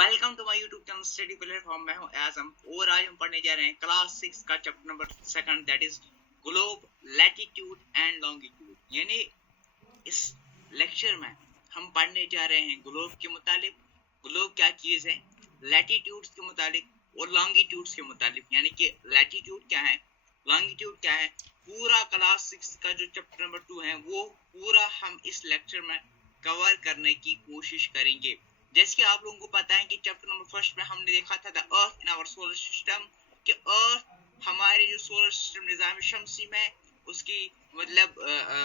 Welcome to my YouTube channel study platform. मैं हूं आजम और आज हम पढ़ने जा रहे हैं क्लास 6 का chapter number 2 that is globe, latitude and longitude. यानी इस लेक्चर में हम पढ़ने जा रहे हैं ग्लोब के मुतालिक, ग्लोब क्या चीज है, लैटिट्यूड्स के मुतालिक और लॉन्गिट्यूड्स के मुतालिक। यानी कि लैटिट्यूड क्या है, लॉन्गिट्यूड क्या है, पूरा क्लास 6 का जो चैप्टर नंबर 2 है वो पूरा हम इस लेक्चर में कवर करने की कोशिश करेंगे। जैसे कि आप लोगों को पता है कि चैप्टर नंबर 1 में हमने देखा था the earth in our solar system, कि अर्थ हमारे जो सोलर सिस्टम निज़ाम शमसी में उसकी मतलब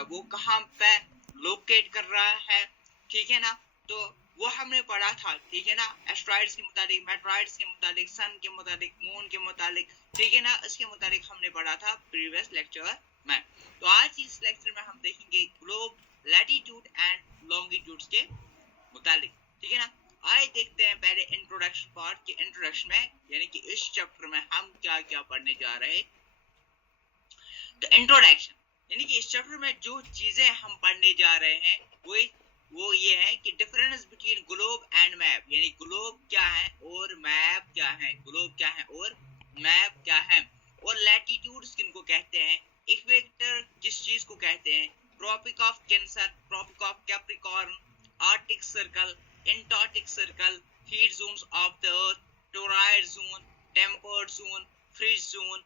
वो कहाँ पे लोकेट कर रहा है, ठीक है ना। तो वो हमने पढ़ा था, ठीक है ना, एस्ट्रॉइड्स के मुताबिक, मेट्रॉइड्स के मुताबिक, सन के मुताबिक, मून के मुताबिक, ठीक है ना, इसके मुताबिक हमने पढ़ा था प्रीवियस लेक्चर में। तो आज इस लेक्चर में हम देखेंगे ग्लोब, लैटिट्यूड एंड लॉन्गिट्यूड्स के मुताबिक, ठीक है ना। आइए देखते हैं पहले इंट्रोडक्शन पार्ट के इंट्रोडक्शन में, यानी कि इस चैप्टर में हम क्या क्या पढ़ने जा रहे हैं। तो इंट्रोडक्शन यानी कि इस चैप्टर में जो चीजें हम पढ़ने जा रहे हैं वो ये है कि difference between globe and map, यानी ग्लोब क्या है और मैप क्या है, ग्लोब क्या है और मैप क्या है, और लैटिट्यूड्स किनको कहते हैं, इक्वेटर किस चीज को कहते हैं, tropic of cancer, tropic of capricorn, arctic circle, Antarctic circle, heat zones of the earth, torrid zone, temperate zone, freeze zone,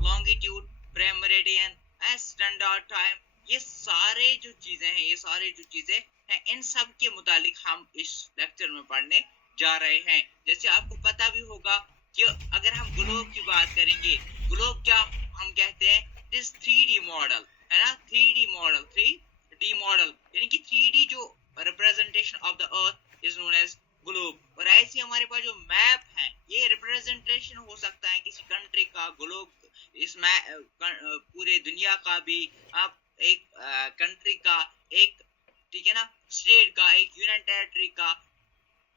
longitude, prime meridian, standard time, ये सारे जो चीजें हैं, ये सारे जो चीजें हैं, इन सब के मुतालिक हम इस लेक्चर में पढ़ने जा रहे हैं। जैसे आपको पता भी होगा कि अगर हम ग्लोब की बात करेंगे, ग्लोब क्या हम कहते हैं, दिस 3D मॉडल है ना, 3D मॉडल, 3D मॉडल यानी कि 3D जो representation of the earth is known as globe। और ऐसी हमारे पास जो मैप है, ये रिप्रेजेंटेशन हो सकता है किसी कंट्री का, ग्लोब इसमें पूरे दुनिया का भी, आप एक कंट्री का, एक ठीक है ना स्टेट का, एक यूनियन टेरिटरी का,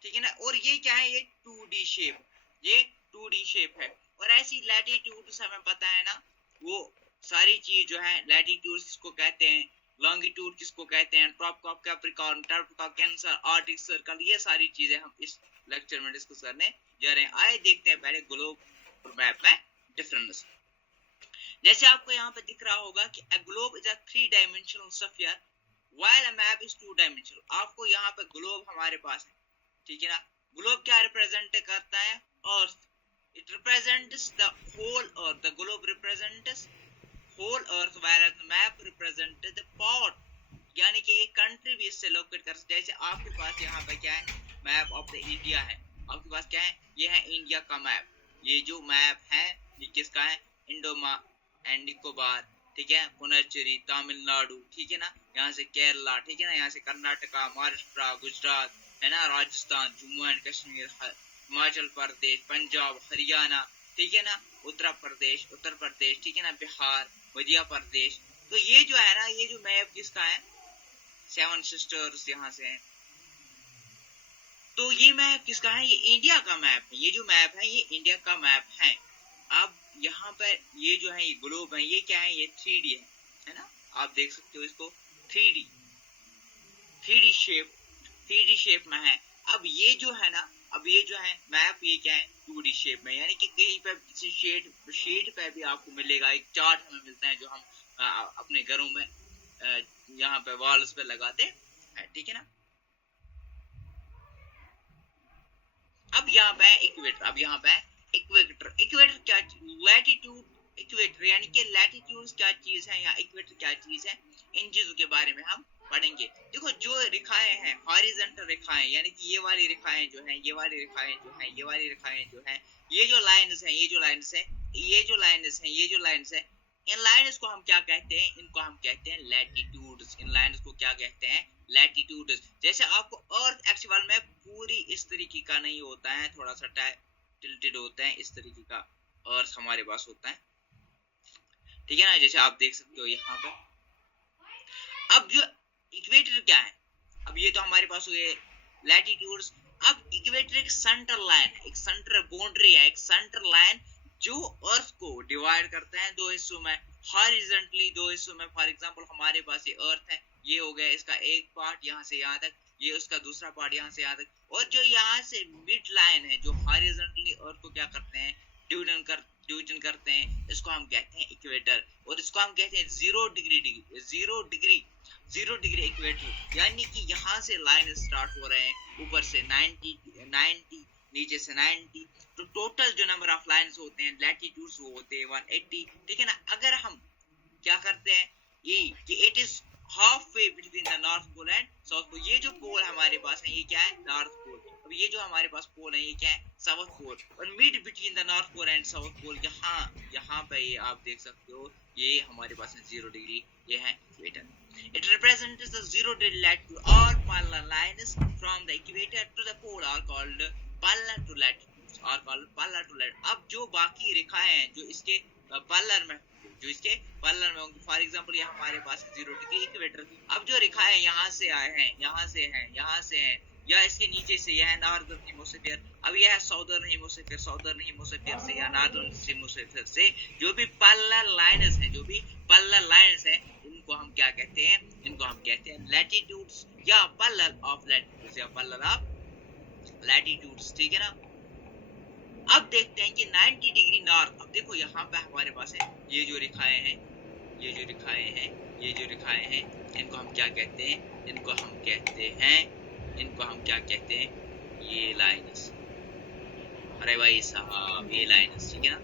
ठीक है ना। और ये क्या है, ये 2D शेप, ये 2D शेप है। और ऐसी लैटिट्यूड्स हमें पता है ना, वो सारी चीज जो है, लैटिट्यूड्स इसको कहते हैं, लॉन्गिट्यूड किसको कहते हैं, tropic of capricorn, tropic of cancer, arctic circle, ये सारी चीजें हम इस लेक्चर में डिस्कस करने जा रहे हैं। आइए देखते हैं पहले ग्लोब और मैप में डिफरेंस। जैसे आपको यहाँ पे दिख रहा होगा कि a globe is a 3-dimensional sphere while a map is 2-dimensional। आपको यहाँ पे ग्लोब हमारे पास है, ठीक है ना। ग्लोब क्या रिप्रेजेंट करता है, earth, it represents the whole earth, the globe represents whole earth whereas the map represented the part, यानी कि एक कंट्री भी इससे लोकेट कर सकते हैं। जैसे आपके पास यहाँ पे क्या है, मैप ऑफ द इंडिया है, आपके पास क्या है, ये है इंडिया का मैप। ये जो मैप है ये किसका है, अंडमान एंड निकोबार, ठीक है, पुनर्चेरी, तमिलनाडु, ठीक है ना, यहाँ से केरला, ठीक है ना, यहाँ से कर्नाटका, महाराष्ट्र, गुजरात है ना, राजस्थान, जम्मू एंड कश्मीर, हिमाचल प्रदेश, पंजाब, हरियाणा, ठीक है ना, उत्तर प्रदेश, ठीक है ना, बिहार, मध्य प्रदेश। तो ये जो है ना, ये जो मैप किसका है, 7 सिस्टर्स यहाँ से है। तो ये मैप किसका है, ये इंडिया का मैप है। ये जो मैप है ये इंडिया का मैप है। अब यहाँ पर ये जो है, ये ग्लोब है, ये क्या है, ये 3D है ना, आप देख सकते हो इसको, 3D शेप में है। अब ये जो है ना, अब ये जो है मैप, ये क्या है, 2D शेप में, यानी कि कहीं पे किसी शेड पे भी आपको मिलेगा, एक चार्ट हमें मिलता है जो हम अपने घरों में यहाँ पे वॉल्स पे लगाते हैं, ठीक है ना। अब यहाँ पे इक्वेटर, अब यहाँ पे इक्वेटर क्या, लैटिट्यूड, इक्वेटर यानी कि लैटिट्यूड क्या चीज है या इक्वेटर क्या चीज है, इन चीजों के बारे में हम पढ़ेंगे। देखो जो रेखाएं हैं, हॉरिजॉन्टल रेखाएं, यानी कि ये वाली रेखाएं जो हैं, ये वाली रेखाएं जो हैं, ये वाली रेखाएं जो हैं, ये जो लाइन्स हैं, ये जो लाइन्स हैं, ये जो लाइन्स हैं, ये जो लाइन्स हैं, इन लाइन्स को हम क्या कहते हैं, इनको हम कहते हैं लैटिट्यूड्स। इन लाइन्स को क्या कहते हैं, लैटिट्यूड्स। जैसे आपको अर्थ एक्चुअल में पूरी इस तरीके का नहीं होता है, थोड़ा सा टिल्टेड होता है, इस तरीके का अर्थ हमारे पास होता है, ठीक है ना, जैसे आप देख सकते हो यहाँ पे। अब जो इक्वेटर क्या है, अब ये तो हमारे पास हुए लैटिट्यूड्स। अब इक्वेटर एक सेंटर लाइन, एक सेंटर बाउंड्री है, एक सेंटर लाइन जो अर्थ को डिवाइड करते हैं 2 हिस्सों में, हॉरिजॉन्टली 2 हिस्सों में। फॉर एग्जांपल हमारे पास ये अर्थ है, ये हो गया इसका एक पार्ट यहाँ से यहाँ तक, ये उसका दूसरा पार्ट यहाँ से यहाँ तक, और जो यहाँ से मिड लाइन है जो हॉरिजॉन्टली अर्थ को क्या करते हैं, डिवीजन करते हैं, इसको हम कहते हैं इक्वेटर, और इसको हम कहते हैं 0 डिग्री इक्वेटर। यानी कि यहाँ से लाइन स्टार्ट हो रहे हैं ऊपर से 90 नीचे से 90, तो टोटल जो नंबर ऑफ लाइन्स होते हैं लैटिट्यूड्स वो होते हैं 180, ठीक है ना। अगर हम क्या करते हैं ये कि it is half way between the north pole and south pole, ये जो पोल हमारे पास है ये क्या है, नॉर्थ पोल। अब ये जो हमारे पास पोल है ये क्या है, साउथ पोल। और mid between the north pole and south pole, यहाँ पे ये आप देख सकते हो, ये हमारे पास है 0 डिग्री, ये है equator. It represents the 0 degree latitude. All parallel lines from the equator to the pole are called parallel to latitudes, are called parallel to latitude. अब जो बाकी रेखाएं हैं जो इसके पैरेलल में होंगी, फॉर एग्जांपल ये हमारे पास 0 डिग्री इक्वेटर। अब जो रेखाएं यहाँ से आए हैं, यहाँ से हैं, या इसके नीचे से यह है नॉर्दर्न हेमिस्फीयर, अब यह है साउदर्न हेमिस्फीयर से या नॉर्दर्न हेमिस्फीयर से जो भी पैरेलल लाइंस हैं, इनको हम क्या कहते हैं, इनको हम कहते हैं लैटिट्यूड्स या पैरेलल ऑफ लैटिट्यूड्स, ठीक है ना। अब देखते हैं कि 90 डिग्री नॉर्थ, अब देखो यहाँ पे हमारे पास है ये जो रेखाएं हैं, इनको हम क्या कहते हैं, इनको हम क्या कहते हैं, ये लाइन्स। अरे भाई साहब ये लाइन्स, ठीक है ना,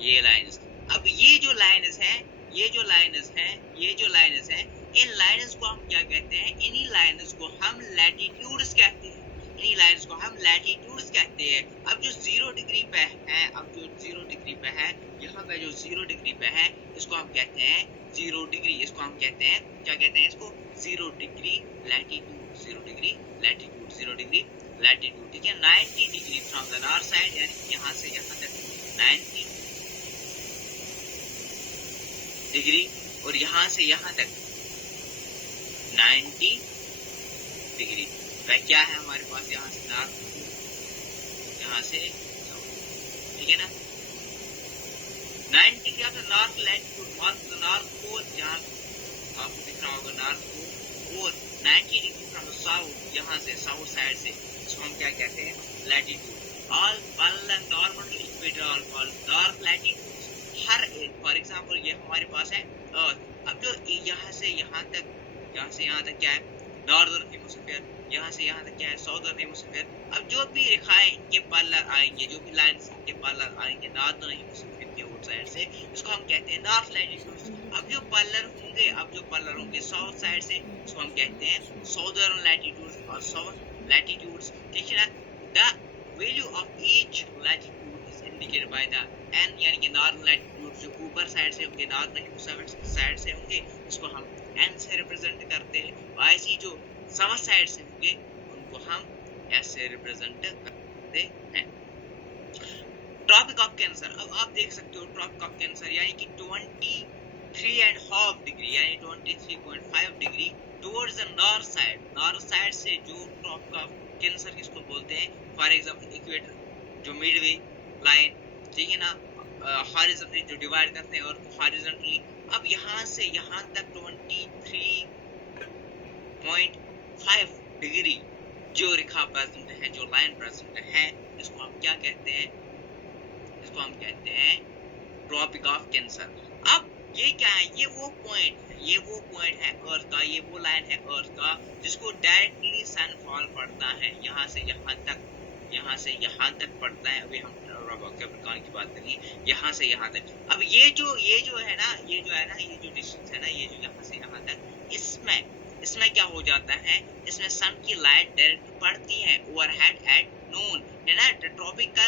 ये लाइन्स। अब ये जो लाइन्स हैं, इन लाइन्स को हम क्या कहते हैं, इन्हीं लाइन्स को हम लैटिट्यूड्स कहते हैं, अब जो 0 डिग्री पे है, यहाँ पे जो 0 डिग्री पे है, इसको हम कहते हैं 0 डिग्री, इसको हम कहते हैं क्या कहते हैं, इसको 0 डिग्री लैटिट्यूड, 0 डिग्री लैटिट्यूड, ठीक है। 90 degree from the north side, यानी यहाँ से यहाँ तक 90 डिग्री, और यहाँ से यहाँ तक 90 डिग्री। क्या है हमारे पास, यहाँ से नॉर्थ, यहाँ से साउथ, ठीक है ना। 90 degree of the north latitude, north pole, जहाँ आपको दिख रहा होगा नॉर्थ पोल, और 90 डिग्री फ्रॉम द साउथ, यहाँ से साउथ साइड से, इसको हम क्या कहते हैं, latitude. All parallel normal equator are called north latitudes. हर एक, फॉर एग्जांपल ये हमारे पास है अर्थ, अब जो यहाँ से यहाँ तक क्या है, नॉर्दर्न हेमिस्फीयर, यहाँ से यहाँ तक क्या है, साउदर्न हेमिस्फीयर। अब जो भी रेखाएं इनके पैरेलल आएंगे, जो भी लाइंस इनके पैरेलल आएंगे नॉर्दर्न हेमिस्फीयर के उस साइड से, इसको हम कहते हैं नॉर्थ लैटिट्यूड्स। अब जो पैरेलल होंगे साउथ साइड से, इसको हम कहते हैं साउदर्न लैटिट्यूड्स और साउथ लैटिट्यूड्स, ठीक है ना। The value of each latitude is indicated by the N, यानी कि नॉर्दर्न लैटिट्यूड जो ऊपर साइड से होंगे, नॉर्दर्न हेमिस्फीयर साइड से होंगे, इसको हम एन से रिप्रेजेंट करते हैं। ऐसी जो साउथ साइड से होंगे उनको हम एस से रिप्रेजेंट करते हैं। ट्रॉपिक ऑफ कैंसर, अब आप देख सकते हो ट्रॉपिक ऑफ कैंसर यानी कि 23.5 डिग्री यानी 23.5 degree towards the north side से जो ट्रॉपिक ऑफ कैंसर किसको बोलते हैं, फॉर एग्जांपल इक्वेटर जो मिडवे लाइन, ठीक है ना, हॉरिजॉन्टली जो डिवाइड करते हैं और हॉरिजॉन्टली। अब यहाँ से यहाँ तक 23.5 डिग्री जो रेखा प्रेजेंट है, जो लाइन प्रेजेंट है, इसको हम क्या कहते हैं, इसको हम कहते हैं ट्रॉपिक ऑफ कैंसर। अब ये क्या है, ये वो पॉइंट है अर्थ का, ये वो लाइन है अर्थ का जिसको डायरेक्टली सनफॉल पड़ता है, यहाँ से यहाँ तक पड़ता है। अभी हम कैप्रिकॉर्न की बात करेंगे, यहाँ से यहाँ तक। अब ये जो है ना, ये जो डिस्टेंस है ना, ये जो यहाँ से यहाँ तक, इसमें क्या हो जाता है, इसमें सन की लाइट डायरेक्ट पड़ती है ओवरहेड एट नून, है ना। Tropic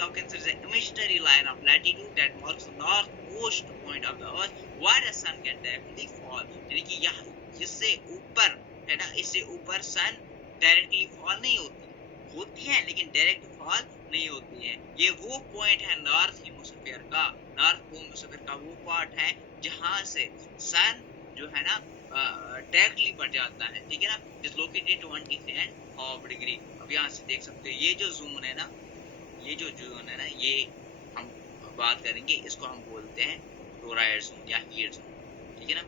of cancer is an imaginary line of latitude that marks the northmost point of the earth where the sun can directly fall, यानी कि यहाँ इससे ऊपर है ना, इससे ऊपर सन डायरेक्टली फॉल नहीं होती है, लेकिन डायरेक्ट फॉल नहीं होती है। ये वो पॉइंट है नॉर्थ हेमिस्फीयर का वो पार्ट है जहाँ से सन जो है ना डायरेक्टली पड़ जाता है, ठीक है ना। Is located 23.5 degree. अब यहाँ से देख सकते हो ये जो जोन है ना, ये हम बात करेंगे, इसको हम बोलते हैं टोरॉइड जोन या हीट जोन, ठीक है ना।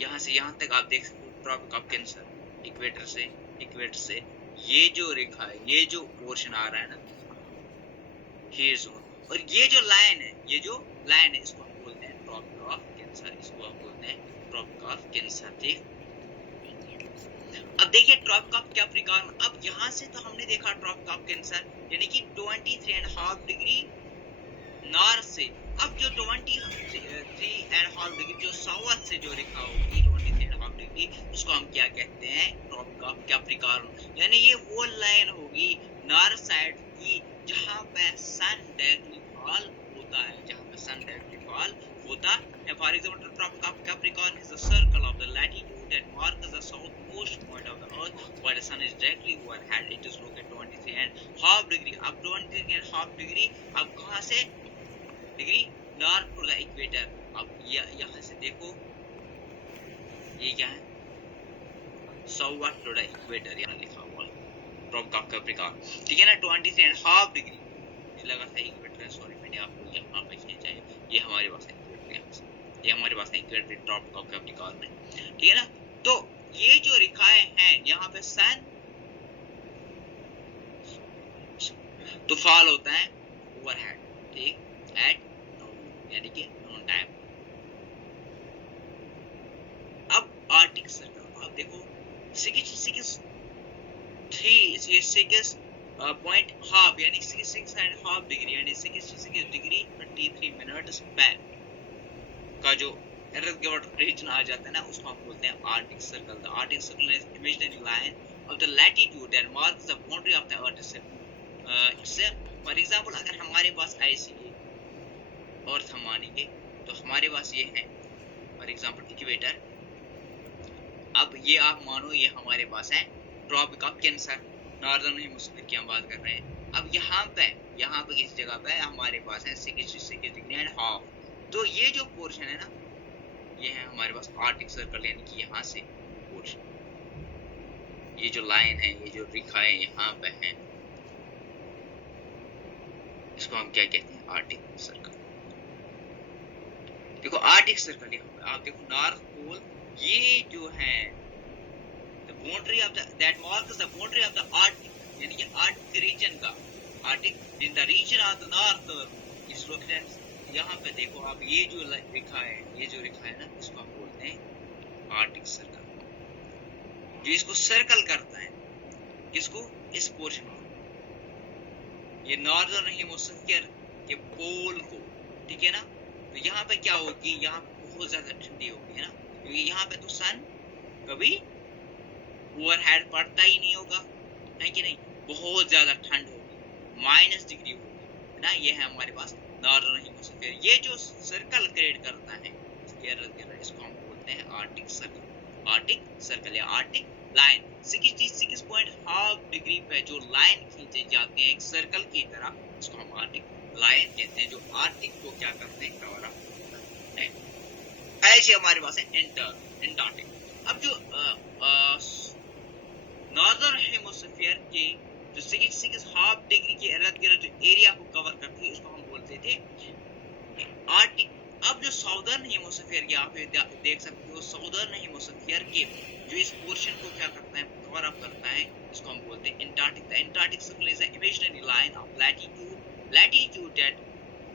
यहाँ से यहाँ तक आप देख सकते हो ट्रॉपिक ऑफ कैंसर इक्वेटर से इक्वेटर से ये जो रेखा है, ये जो पोर्शन आ रहा है ना, ये जोन, और ये जो लाइन है, ये जो लाइन है, इसको हम बोलते हैं ट्रॉपिक ऑफ कैंसर, इसको हम बोलते हैं ट्रॉपिक ऑफ कैंसर। ठीक, अब देखिए ट्रॉपिक ऑफ कैप्रिकॉर्न। अब यहाँ से तो हमने देखा ट्रॉपिक ऑफ कैंसर यानी कि 23.5 डिग्री नॉर्थ से। अब जो 23.5 डिग्री जो साउथ से जो रेखा होगी 23.5 डिग्री, उसको हम क्या कहते हैं, ट्रॉपिक ऑफ कैप्रिकॉर्न। यानी ये वो लाइन होगी नॉर्थ साइड की जहाँ पे सन डायरेक्टली फॉल होता है, जहाँ पे सन डायरेक्टली फॉल होता है। For example tropic of Capricorn is the circle of the latitude that marks the southmost point of the earth where the sun is directly overhead. It is located 23.5 degree. अब 23.5 degree अब कहाँ से degree north to the equator. अब यहाँ से देखो ये क्या है, साउथ टू द इक्वेटर यहाँ लिखा हुआ ट्रॉपिक ऑफ कैप्रिकॉर्न। ठीक है ना, 23.5 डिग्री लगा था इक्वेटर, सॉरी मैंने आपको यहाँ पे खींचा है, ये हमारे पास है इक्वेटर, यहाँ से ये हमारे पास है इक्वेटर ट्रॉपिक ऑफ कैप्रिकॉर्न में। ठीक है ना, तो ये जो रेखाएं हैं यहाँ पे सन तो फॉल होता है ओवरहेड, ठीक, एट नून यानी कि नून टाइम। अब आर्टिक सर्कल आप देखो 6.5 यानी 6.5 डिग्री यानी 66 डिग्री 23 मिनट्स बैक का जो इर्द गिर्द रीजन आ जाता है ना, उसको हम बोलते हैं Arctic circle. The Arctic circle is imaginary line of the latitude that marks the boundary of the अर्थ। इससे फॉर एग्जांपल अगर हमारे पास ऐसी अर्थ हम मानेंगे तो हमारे पास ये है फॉर एग्जांपल इक्वेटर। अब ये आप मानो ये हमारे पास है tropic of cancer, northern hemisphere की हम बात कर रहे हैं। अब यहाँ पे किस जगह पे हमारे पास है 66 डिग्री एंड हाफ। तो ये जो पोर्शन है ना, ये है हमारे पास आर्टिक सर्कल यानी कि यहाँ से पोर्शन, ये जो लाइन है, ये जो रेखाएं यहाँ पे है, इसको हम क्या कहते हैं, आर्टिक सर्कल। देखो आर्टिक सर्कल यहाँ पे आप देखो नॉर्थ पोल, ये जो है the boundary of the that marks the boundary of the Arctic यानी कि आर्टिक रीजन का, arctic in the region of the north is located. यहाँ पे देखो आप ये जो रेखा है, ये जो रेखा है ना, इसको हम बोलते हैं आर्टिक सर्कल, जो इसको सर्कल करता है, किसको, इस पोर्शन को, ये नॉर्दर्न हेमिस्फीयर के पोल को। ठीक है ना, तो यहाँ पे क्या होगी, यहाँ पे बहुत ज्यादा ठंडी होगी है ना, क्योंकि यहाँ पे तो सन कभी ओवरहेड पड़ता ही नहीं होगा, है कि नहीं, बहुत ज्यादा ठंड होगी, माइनस डिग्री होगी ना। ये है हमारे पास नॉर्दर्न हेमिस्फीयर। ये जो सर्कल क्रिएट करता है इसके इर्द गिर्द, इसको हम बोलते हैं आर्टिक सर्कल। आर्टिक सर्कल या आर्टिक लाइन 66.5 डिग्री पे जो लाइन खींचे जाते हैं एक सर्कल की तरह, इसको हम आर्टिक लाइन कहते हैं, जो आर्टिक को क्या करते हैं, कवर अप करते हैं। ऐसे हमारे पास है एंटार्क्टिक। अब जो नॉर्दर्न हेमिस्फीयर के जो 66.5 डिग्री के इर्द गिर्द जो एरिया को कवर करती है, उसको हम बोलते थे आर्टिक। अब जो साउदर्न हेमिस्फीयर के आप देख सकते हो, साउदर्न हेमिस्फीयर के जो इस पोर्शन को क्या करता है, कवर अप करता है, इसको हम बोलते हैं Antarctic. The Antarctic circle is an imaginary line of latitude that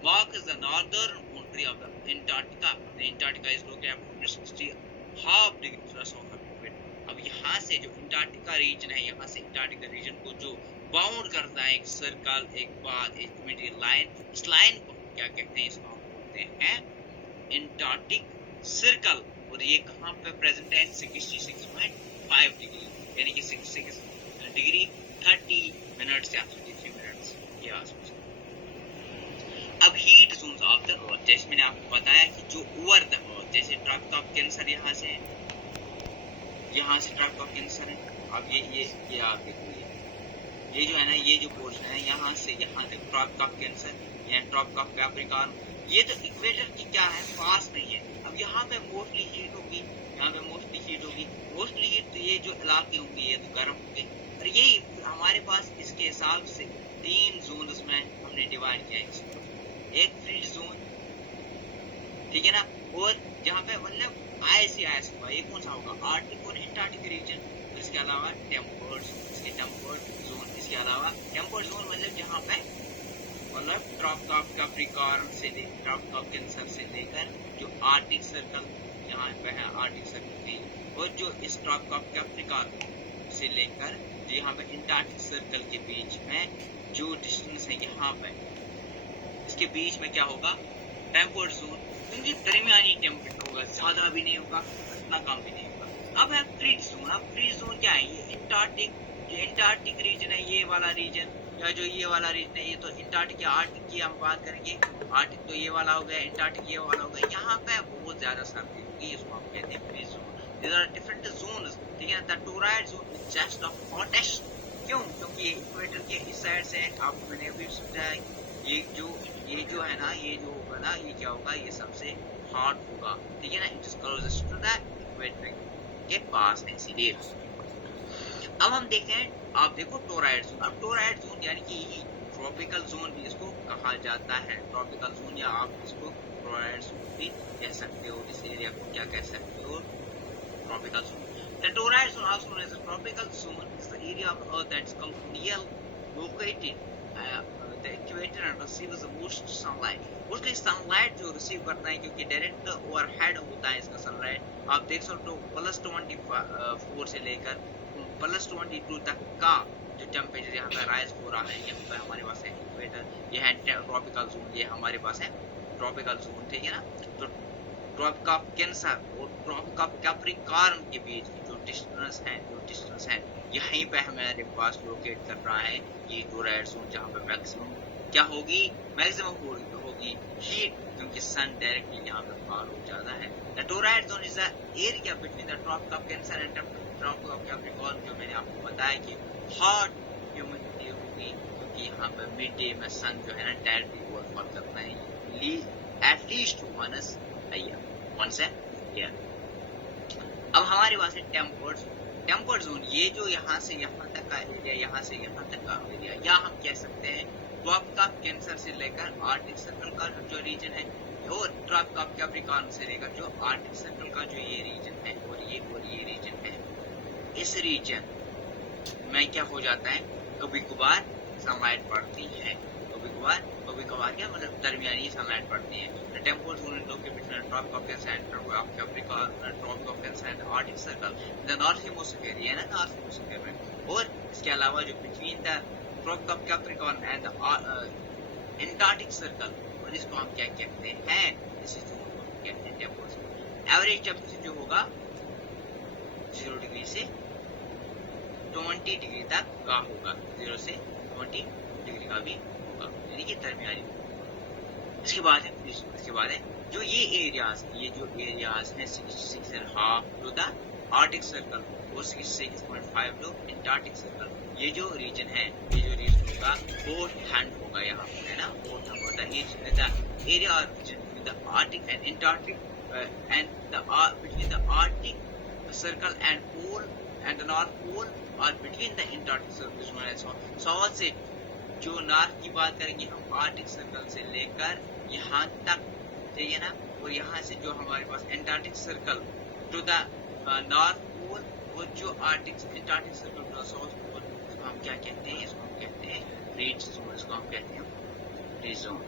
marks the northern boundary of the Antarctica. The Antarctica is located at 160.5 degree to the south of equator. अब यहाँ से जो अंटार्कटिका रीजन है, यहाँ से Antarctica reason को जो bound करता है एक सर्कल, एक बात, एक मिडिल लाइन, इस लाइन को क्या कहते हैं, इसको हम बोलते हैं एंटार्क्टिक सर्कल। और ये कहाँ पे प्रेजेंट है, 66.5 डिग्री यानी कि 66 डिग्री 30 मिनट या 33 मिनट के आसपास। अब हीट जोन्स ऑफ द अर्थ, जैसे मैंने आपको बताया कि जो ओवर द अर्थ, जैसे ट्रॉपिक ऑफ कैंसर यहाँ से ट्रॉपिक ऑफ कैंसर है। अब ये आप देखो, ये जो है ना, ये जो पोर्शन है यहाँ से यहाँ तक ट्रॉपिक ऑफ कैंसर या ट्रॉपिक ऑफ कैप्रिकॉर्न, ये तो इक्वेटर की क्या है, पास नहीं है। अब यहाँ पे मोस्टली हीट होगी, यहाँ पे मोस्टली हीट, तो ये जो इलाके होंगे ये तो गर्म होंगे। और यही हमारे पास इसके हिसाब से 3 जोन में हमने डिवाइड किया है। एक फ्री जोन, ठीक है ना, और जहाँ पे मतलब आइस होगा, ये कौन सा होगा, आर्टिक और एंटार्क्टिक रीजन। फिर इसके अलावा टेम्पर्ड जोन, इसके अलावा टेम्पर्ड जोन मतलब जहाँ पे मतलब ट्रॉपिक ऑफ कैप्रिकॉर्न से ट्रॉपिक ऑफ कैंसर से लेकर जो आर्टिक सर्कल यहाँ पे है, आर्टिक सर्कल भी, और जो इस ट्रॉपिक ऑफ कैप्रिकॉर्न से लेकर जो यहाँ पे अंटार्कटिक सर्कल के बीच में जो डिस्टेंस है यहाँ पे, इसके बीच में क्या होगा, टेम्पर्ड जोन, क्योंकि दरमियानी टेम्परेचर होगा, ज्यादा भी नहीं होगा, इतना कम भी नहीं होगा। अब है फ्रीज जोन। अब फ्रीज जोन क्या है, ये अंटार्कटिक रीजन है, ये वाला रीजन, या जो ये वाला रीजन है, ये तो अंटार्कटिक या आर्कटिक की हम बात करेंगे, आर्कटिक तो ये वाला हो गया, अंटार्कटिक ये वाला हो गया, यहाँ पे बहुत ज्यादा सर्दी होगी, इसको हम कहते हैं freeze zone. These are different zones, ठीक है। The torrid zone is just the hottest, क्यों, क्योंकि इक्वेटर के इस साइड से, आपको मैंने अभी समझाया, ये जो है ना, ये जो होगा ना, ये क्या होगा, ये सबसे हॉट होगा, ठीक है ना, it is closest to the equator के पास है, इसीलिए। अब हम देखते हैं, आप देखो टोराइड जोन। अब टोराइड जोन यानी कि ट्रॉपिकल जोन भी इसको कहा जाता है, ट्रॉपिकल जोन, या आप इसको टोराइड जोन भी कह सकते हो, इस एरिया को क्या कह सकते हो, tropical zone. The torrid zone, also known as the tropical zone, is the area of Earth that is colonial, located the equator and receives the most sunlight. Mostly sunlight जो receive करता है, क्योंकि direct overhead होता है इसका sunlight। आप देख सकते हो +24 से लेकर +22 तक का जो टेम्परेचर यहाँ पे राइज हो रहा है, यहाँ पे हमारे पास है इक्वेटर, ये है ट्रॉपिकल जोन, ये हमारे पास है ट्रॉपिकल जोन, ठीक है ना। तो ट्रॉपिक ऑफ कैंसर और ट्रॉपिक ऑफ कैप्रिकॉर्न के बीच की जो डिस्टेंस है यहीं पे हमारे पास लोकेट कर रहा है ये टोराइड जोन, जहाँ पे मैक्सिमम क्या होगी, मैक्सिमम होगी हीट, क्योंकि सन डायरेक्टली यहाँ पे फॉल हो जाता है। The torrid zone is the area between the tropic of cancer and tropic of capricorn, जो मैंने आपको बताया कि हॉट ह्यूमिडिटी होगी, क्योंकि यहाँ पे मिड डे में सन जो है ना डायरेक्टली फॉल करता है, एटलीस्ट once a year। अब हमारे पास है टेम्पर्ड जोन, ये जो यहाँ से यहाँ तक का एरिया, यहाँ से यहाँ तक का एरिया, या हम कह सकते हैं ट्रॉपिक ऑफ कैंसर से लेकर आर्कटिक सर्कल का जो रीजन है, और ट्रॉपिक ऑफ कैप्रिकॉर्न से लेकर जो आर्कटिक सर्कल का जो ये रीजन है, और ये रीजन है, इस रीजन में क्या हो जाता है, कभी कभार सनलाइट पड़ती है, कभी कभार क्या मतलब दरमियानी सनलाइट पड़ती है। The tempered zone is located between the tropic of Cancer and tropic of Capricorn, tropic of Cancer and Arctic Circle, the North Hemisphere, ये ना North Hemisphere में। और इसके अलावा जो between the tropic of Capricorn and the Antarctic Circle, और इसको हम क्या कहते हैं, इसी जोन को कहते हैं tempered zone। एवरेज टेम्परेचर जो होगा 0 डिग्री से 20 डिग्री तक का होगा, 0 से 20 डिग्री का भी होगा, यानी कि दरमियानी। इसके बाद है जो ये एरियाज हैं 66.5 टू द आर्कटिक सर्कल और 66.5 टू अंटार्कटिक सर्कल। ये जो रीजन होगा बहुत ठंड होगा यहाँ पे, है ना, बहुत ठंड होता है। The area between the Arctic and Antarctic and the between the Arctic circle and pole and the north Pole और between the Antarctic circle. South से जो नॉर्थ की बात करेंगे हम, आर्कटिक सर्कल से लेकर यहाँ तक, ठीक है ना, और यहाँ से जो हमारे पास Antarctic circle to the north Pole, और जो Antarctic circle to the south Pole, इसको हम क्या कहते हैं, इसको हम कहते हैं फ्रीज जोन, इसको हम कहते हैं फ्रीज जोन।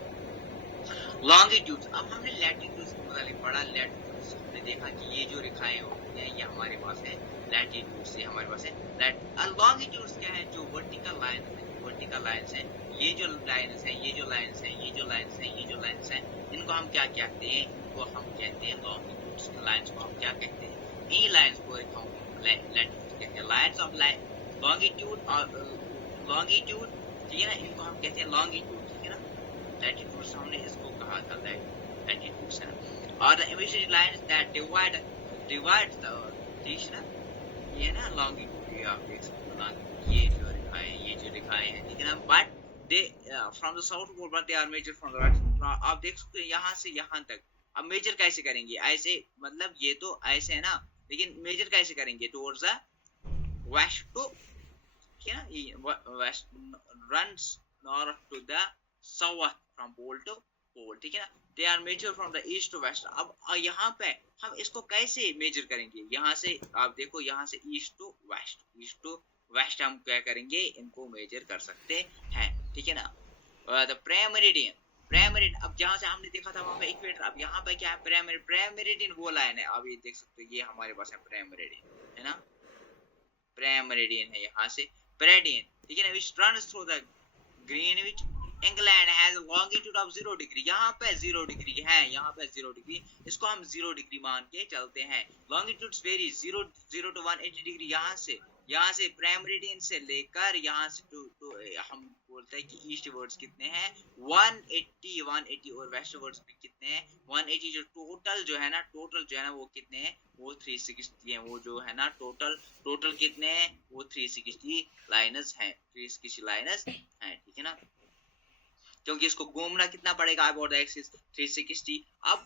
लॉन्गिट्यूड, अब हमने लैटिट्यूड के मुताबिक पढ़ा, लैटिट्यूड हमने देखा कि ये जो रेखाएं होती हैं ये हमारे पास है लैटिट्यूड से, हमारे पास है लॉन्गिट्यूड क्या है, जो वर्टिकल लाइन्स हैं, ये जो लाइन्स हैं, इनको हम क्या कहते हैं, इनको हम कहते हैं लॉन्गिट्यूड्स के लाइन्स को हम क्या कहते हैं, इन लाइन्स को लैटिट्यूड कहते हैं, लाइन्स ऑफ लॉन्गिट्यूड और लॉन्गिट्यूड, ठीक है ना, इनको हम कहते हैं लॉन्गिट्यूड, ठीक है ना, लैटिट्यूड हमने इसको कहा था लैटिट्यूड्स है, और the imaginary lines that divide the ठीक है ना, ये ना लॉन्गिट्यूड, ये आप देख सकते हो, ये जो रेखाएं हैं, ठीक है ना, but they from the south pole but they are major from the west. आप देख सकते हैं यहाँ से यहाँ तक। अब मेजर कैसे करेंगे, ऐसे मतलब ये तो ऐसे है ना, लेकिन मेजर कैसे करेंगे, टुवर्ड्स द वेस्ट टू, ठीक है ना, west runs north to the south, from pole to pole, ठीक है ना। They are major from the east to west. अब यहाँ पे हम इसको कैसे मेजर करेंगे, यहाँ से आप देखो, यहाँ से east to west, east to west हम क्या करेंगे, इनको मेजर कर सकते हैं, ठीक है ना। The prime meridian, prime meridian, अब जहाँ से हमने देखा था वहां पे इक्वेटर, अब यहाँ पे क्या है, प्राइम मेरिडियन वो लाइन है, अब ये देख सकते हो, ये हमारे पास है प्राइम मेरिडियन, है ना, प्राइम मेरिडियन है, यहाँ से मेरिडियन, ठीक है ना, विच runs through the Greenwich England has longitude of 0 degree, यहाँ पे 0 डिग्री है, यहाँ पे 0 डिग्री, इसको हम 0 डिग्री मान के चलते हैं। लॉन्गिट्यूड्स वेरी 0 टू 180 डिग्री, यहाँ से प्राइम मेरिडियन से लेकर यहाँ से टू हम बोलते हैं कि ईस्ट वर्ड्स कितने हैं 180 और वेस्ट वर्ड्स भी कितने हैं 180। जो टोटल जो है ना वो कितने हैं, वो 360 है, वो जो है ना टोटल कितने हैं, वो 360 लाइनस हैं, 360 लाइनस हैं, ठीक है ना, क्योंकि इसको घूमना कितना पड़ेगा अबाउट द एक्सिस 360। अब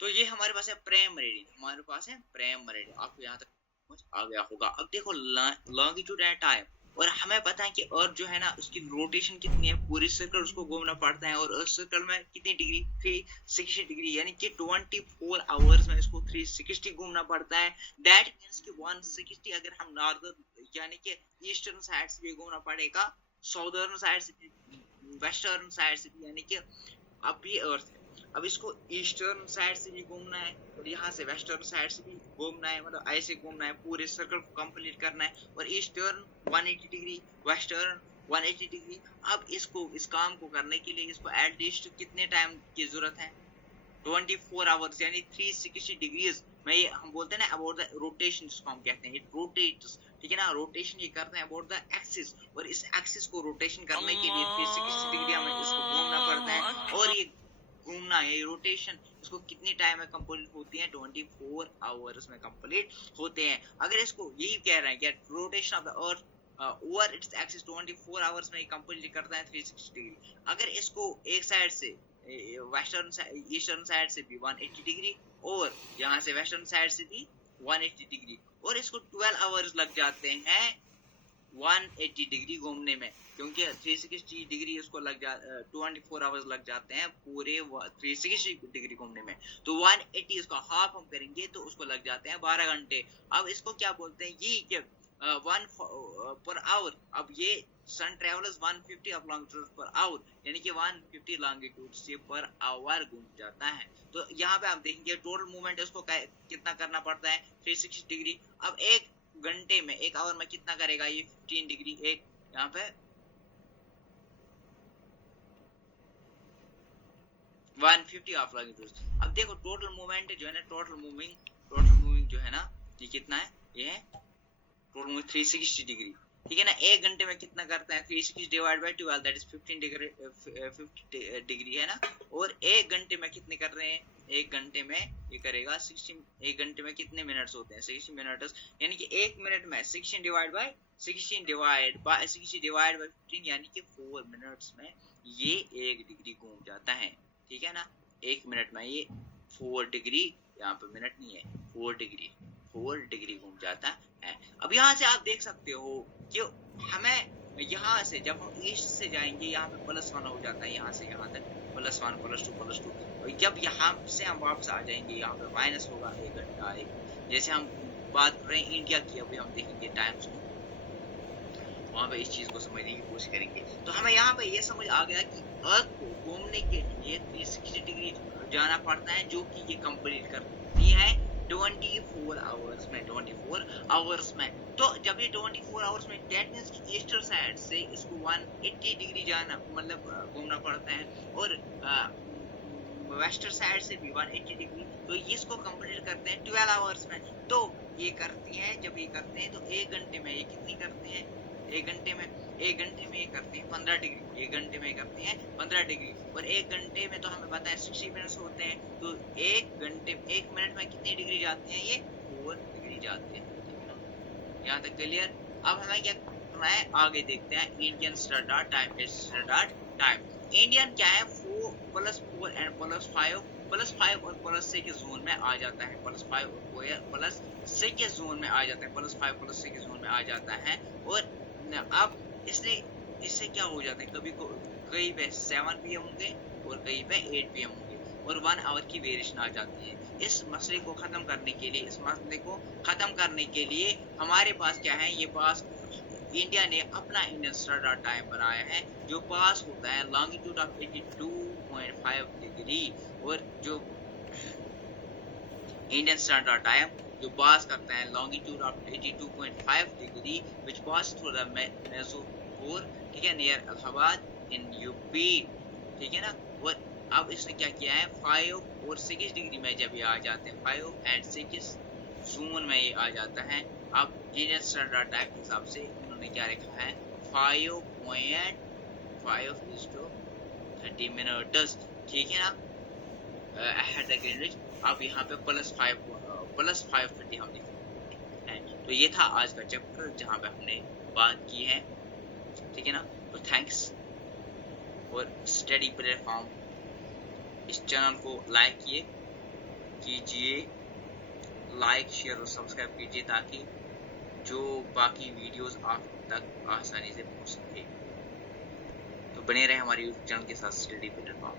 तो ये हमारे पास है प्राइम मेरिडियन, हमारे पास है प्राइम मेरिडियन, आपको यहाँ तक समझ आ गया होगा। अब देखो लॉन्गिट्यूड एंड टाइम, और हमें पता है कि अर्थ जो है ना उसकी रोटेशन कितनी है, पूरी सर्कल उसको घूमना पड़ता है, और अर्थ सर्कल में कितनी डिग्री 360 डिग्री, यानी कि 24 आवर्स में इसको 360 घूमना पड़ता है। दैट मींस कि 160 अगर हम नॉर्दर्न यानी कि ईस्टर्न साइड से भी घूमना पड़ेगा, साउदर्न साइड से भी, वेस्टर्न साइड से भी, यानी कि अब ये अर्थ है, अब इसको ईस्टर्न साइड से भी घूमना है और यहाँ से वेस्टर्न साइड से भी घूमना है, मतलब ऐसे घूमना है, पूरे सर्कल को कंप्लीट करना है, और ईस्टर्न 180 डिग्री, वेस्टर्न 180 डिग्री। अब इसको इस काम को करने के लिए इसको एटलीस्ट कितने टाइम की जरूरत है, 24 आवर्स, यानी 360 डिग्रीज में ये हम बोलते हैं ना अबाउट द रोटेशन, जिसको हम कहते हैं इट रोटेट्स, ठीक है ना, रोटेशन ये करते हैं अबाउट द एक्सिस, और इस एक्सिस को रोटेशन करने के लिए 360 डिग्री हमें इसको घूमना पड़ता है, और ये घूमना है रोटेशन इसको कितनी टाइम में कंप्लीट होती है, 24 आवर्स में कंप्लीट होते हैं। अगर इसको यही कह रहे हैं कि rotation of the earth over its axis 24 hours में कंप्लीट करता है 360 डिग्री। अगर इसको एक साइड से वेस्टर्न ईस्टर्न साइड से भी 180 डिग्री और यहाँ से वेस्टर्न साइड से भी 180 डिग्री, और इसको 12 आवर्स लग जाते हैं 180 डिग्री घूमने में, क्योंकि 360 डिग्री इसको लग 24 आवर्स लग जाते हैं पूरे 360 डिग्री घूमने में, तो 180 इसका हाफ हम करेंगे तो उसको लग जाते हैं 12 घंटे। अब इसको क्या बोलते हैं, ये कि 1 पर आवर, अब ये सन ट्रेवल्स 150 ऑफ लॉन्गिट्यूड पर आवर, यानी कि 150 लॉन्गिट्यूड से पर आवर घूम जाता है। तो यहाँ पे आप देखेंगे टोटल मूवमेंट इसको कितना करना पड़ता है 360 डिग्री। अब एक घंटे में, एक आवर में कितना करेगा ये 15 डिग्री, एक यहाँ पे 150 ऑफ लॉन्गिट्यूड। अब देखो टोटल मूवमेंट जो है ना, टोटल मूविंग जो है ना, ये कितना है, ये है टोटल मूविंग 360 डिग्री, ठीक है ना। एक घंटे में कितना करता है 360 divide by 12, that is 15 degree है ना। और एक घंटे में कितने कर रहे हैं, एक घंटे में ये करेगा 16, एक घंटे में कितने मिनट्स होते हैं 60 मिनट्स, यानी कि एक मिनट में 16 डिवाइड बाय 15, यानी कि 4 मिनट्स में ये 1 डिग्री घूम जाता है, ठीक है ना। एक मिनट में ये 4 डिग्री, यहाँ पे मिनट नहीं है, 4 डिग्री घूम जाता है। अब यहाँ से आप देख सकते हो कि हमें यहाँ से जब हम ईस्ट से जाएंगे यहाँ पे +1 हो जाता है, यहाँ से यहाँ तक +1 +2 और जब यहाँ से हम वापस आ जाएंगे यहाँ पे माइनस होगा 1 घंटा। जैसे हम बात कर रहे हैं इंडिया की, अभी हम देखेंगे टाइम्स को, वहां पे इस चीज को समझने की कोशिश करेंगे। तो हमें यहाँ पे ये समझ आ गया कि अर्थ को घूमने के लिए 360 डिग्री जाना पड़ता है, जो कि ये कंप्लीट करती है 24 आवर्स में, 24 आवर्स में। तो जब ये 24 आवर्स में, दैट मींस कि ईस्टर्न साइड से इसको 180 डिग्री जाना मतलब घूमना पड़ता है, और वेस्टर्न साइड से भी 180 डिग्री, तो इसको कंप्लीट करते हैं 12 आवर्स में। तो ये करती हैं, जब ये करते हैं तो एक घंटे में ये कितनी करते हैं, एक घंटे में ये करते हैं 15 डिग्री, एक घंटे में करते हैं 15 डिग्री, और एक घंटे में तो हमें पता है 60 मिनट्स होते हैं, तो एक मिनट में कितनी डिग्री जाते हैं, ये 4 डिग्री जाते हैं। यहाँ तक क्लियर। अब हमें क्या करना है, आगे देखते हैं इंडियन स्टैंडर्ड टाइम। इंडियन क्या है, 4 +4 एंड +5 और +6 के जोन में आ जाता है, +5 और +6 के जोन में आ जाता है, +5 +6 के जोन में आ जाता है। और अब इससे क्या हो जाता है, कहीं पे 7 PM होंगे और कहीं पे 8 PM होंगे और 1 आवर की वेरिएशन आ जाती है। इस मसले को ख़त्म करने के लिए हमारे पास क्या है, ये पास इंडिया ने अपना इंडियन स्टैंडर्ड टाइम बनाया है जो पास होता है लॉन्गिट्यूड ऑफ 82.5 डिग्री और जो इंडियन स्टैंडर्ड टाइम जो पास करता है longitude of 82.5 degree which pass through the मेसोपोर, ठीक है, नियर इलाहाबाद इन यूपी, ठीक है ना। और अब इसने क्या किया है, 5 और 6 डिग्री में जब ये आ जाते हैं, 5 और 6 जून में ये आ जाता है। अब इंडियन स्टैंडर्ड टाइम के हिसाब से उन्होंने क्या रखा है, 5.5 मिनट्स, ठीक है ना, ahead the Greenwich। अब यहाँ पे +5 हम लिखते हैं। तो ये था आज का चैप्टर जहाँ पे हमने बात की है, ठीक है ना। तो थैंक्स और स्टडी प्लेटफॉर्म इस चैनल को लाइक कीजिए, लाइक शेयर और सब्सक्राइब कीजिए ताकि जो बाकी वीडियोस आप तक आसानी से पहुंच सके। तो बने रहे हमारे यूट्यूब चैनल के साथ स्टडी प्लेटफॉर्म।